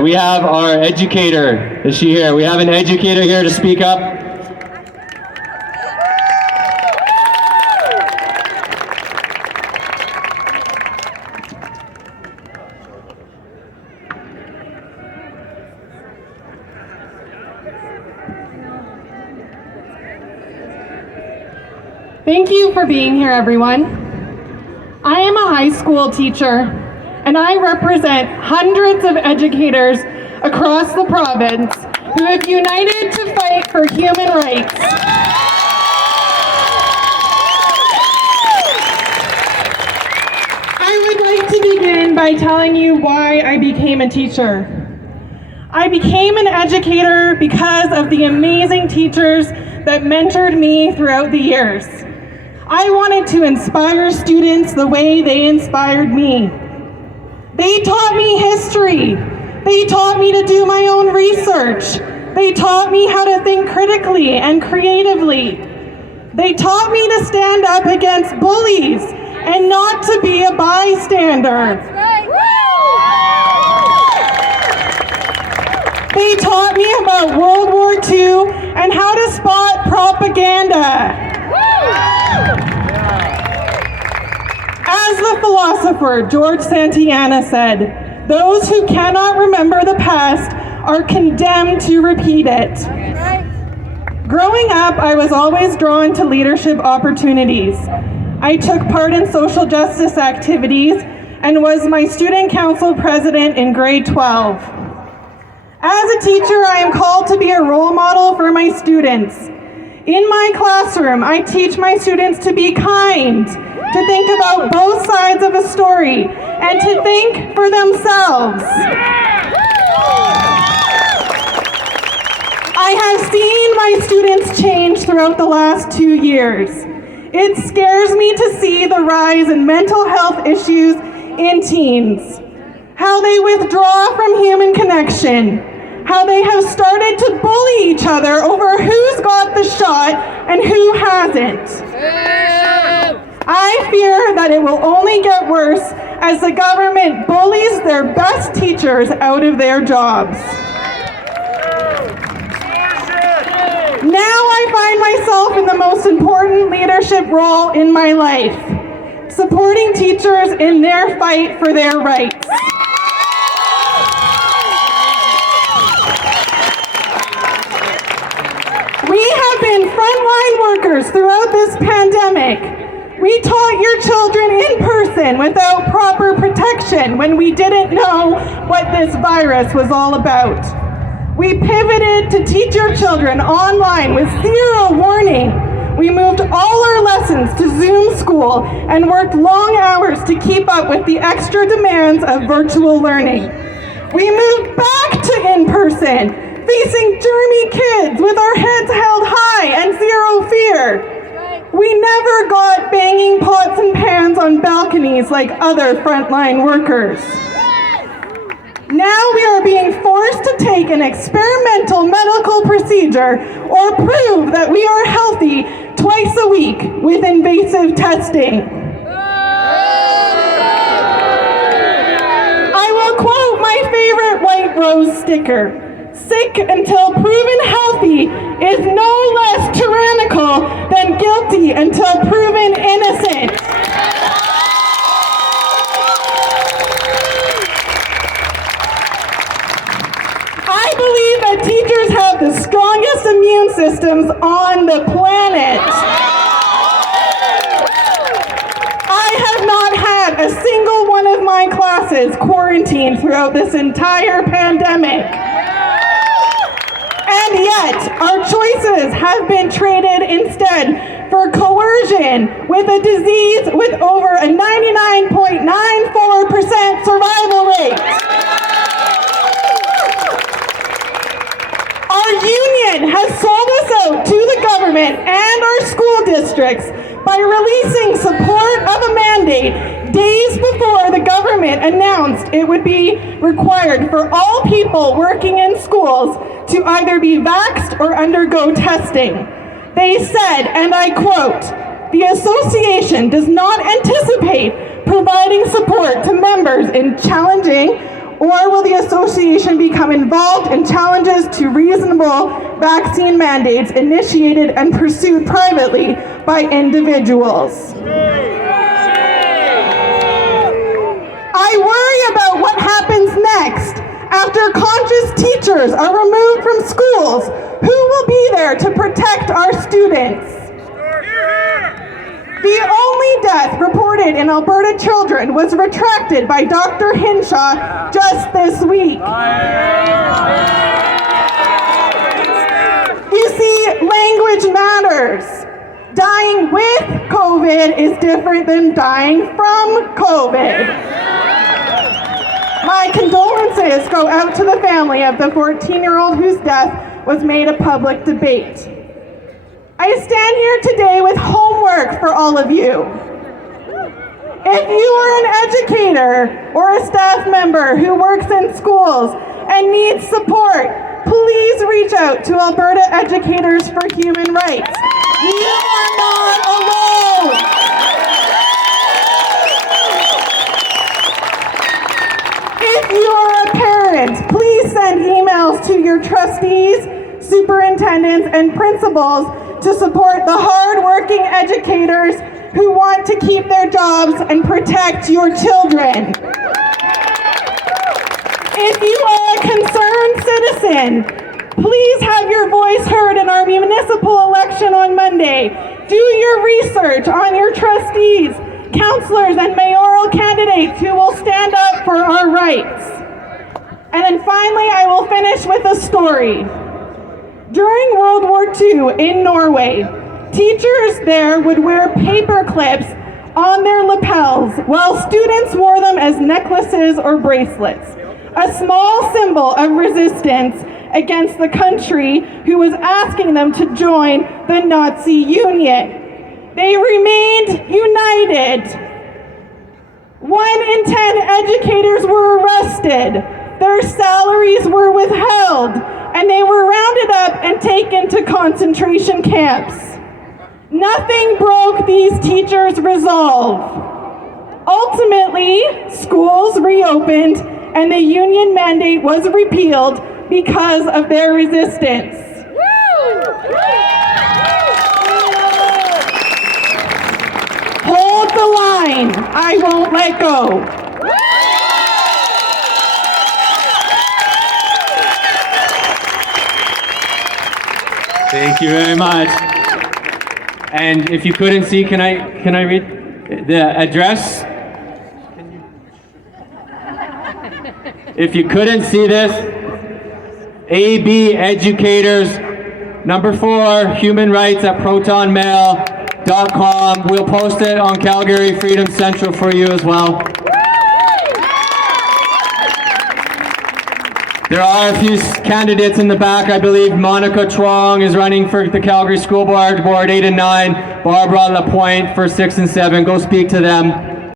We have our educator. Is she here? We have an educator here to speak up. Thank you for being here, everyone. I am a high school teacher, and I represent hundreds of educators across the province who have united to fight for human rights. I would like to begin by telling you why I became a teacher. I became an educator because of the amazing teachers that mentored me throughout the years. I wanted to inspire students the way they inspired me. They taught me history. They taught me to do my own research. They taught me how to think critically and creatively. They taught me to stand up against bullies and not to be a bystander. That's right. They taught me about World War II and how to spot propaganda. As the philosopher George Santayana said, those who cannot remember the past are condemned to repeat it. Growing up, I was always drawn to leadership opportunities. I took part in social justice activities and was my student council president in grade 12. As a teacher, I am called to be a role model for my students. In my classroom, I teach my students to be kind, to think about both sides of a story, and to think for themselves. I have seen my students change throughout the last 2 years. It scares me to see the rise in mental health issues in teens, how they withdraw from human connection, how they have started to bully each other over who's got the shot and who hasn't. I fear that it will only get worse as the government bullies their best teachers out of their jobs. Now I find myself in the most important leadership role in my life, supporting teachers in their fight for their rights. We have been frontline workers throughout this pandemic. We taught your children in person without proper protection when we didn't know what this virus was all about. We pivoted to teach your children online with zero warning. We moved all our lessons to Zoom school and worked long hours to keep up with the extra demands of virtual learning. We moved back to in-person, facing germy kids with our heads held high and zero fear. We never got banging pots and pans on balconies like other frontline workers. Now we are being forced to take an experimental medical procedure or prove that we are healthy twice a week with invasive testing. I will quote my favorite white rose sticker. Sick until proven healthy is no less tyrannical than guilty until proven innocent. I believe that teachers have the strongest immune systems on the planet. I have not had a single one of my classes quarantined throughout this entire pandemic. And yet, our choices have been traded instead for coercion with a disease with over a 99.94% survival rate. Our union has sold us out to the government and our school districts by releasing support of a mandate days before the government announced it would be required for all people working in schools to either be vaxxed or undergo testing. They said, and I quote, "The association does not anticipate providing support to members in challenging Or will the association become involved in challenges to reasonable vaccine mandates initiated and pursued privately by individuals? I worry about what happens next after conscious teachers are removed from schools. Who will be there to protect our students? The only death reported in Alberta children was retracted by Dr. Hinshaw just this week. You see, language matters. Dying with COVID is different than dying from COVID. My condolences go out to the family of the 14-year-old whose death was made a public debate. I stand here today with homework for all of you. If you are an educator or a staff member who works in schools and needs support, please reach out to Alberta Educators for Human Rights. You are not alone. If you are a parent, please send emails to your trustees, superintendents, and principals to support the hard-working educators who want to keep their jobs and protect your children. If you are a concerned citizen, please have your voice heard in our municipal election on Monday. Do your research on your trustees, councillors, and mayoral candidates who will stand up for our rights. And then finally, I will finish with a story. During World War II in Norway, teachers there would wear paper clips on their lapels while students wore them as necklaces or bracelets, a small symbol of resistance against the country who was asking them to join the Nazi Union. They remained united. 1 in 10 educators were arrested, their salaries were withheld, and they were rounded up and taken to concentration camps. Nothing broke these teachers' resolve. Ultimately, schools reopened and the union mandate was repealed because of their resistance. Hold the line. I won't let go. Thank you very much. And if you couldn't see, can I read the address? If you couldn't see this, AB Educators, number 4, Human Rights at protonmail.com. We'll post it on Calgary Freedom Central for you as well. There are a few candidates in the back. I believe Monica Trong is running for the Calgary School Board 8 and 9. Barbara Lapointe for 6 and 7. Go speak to them.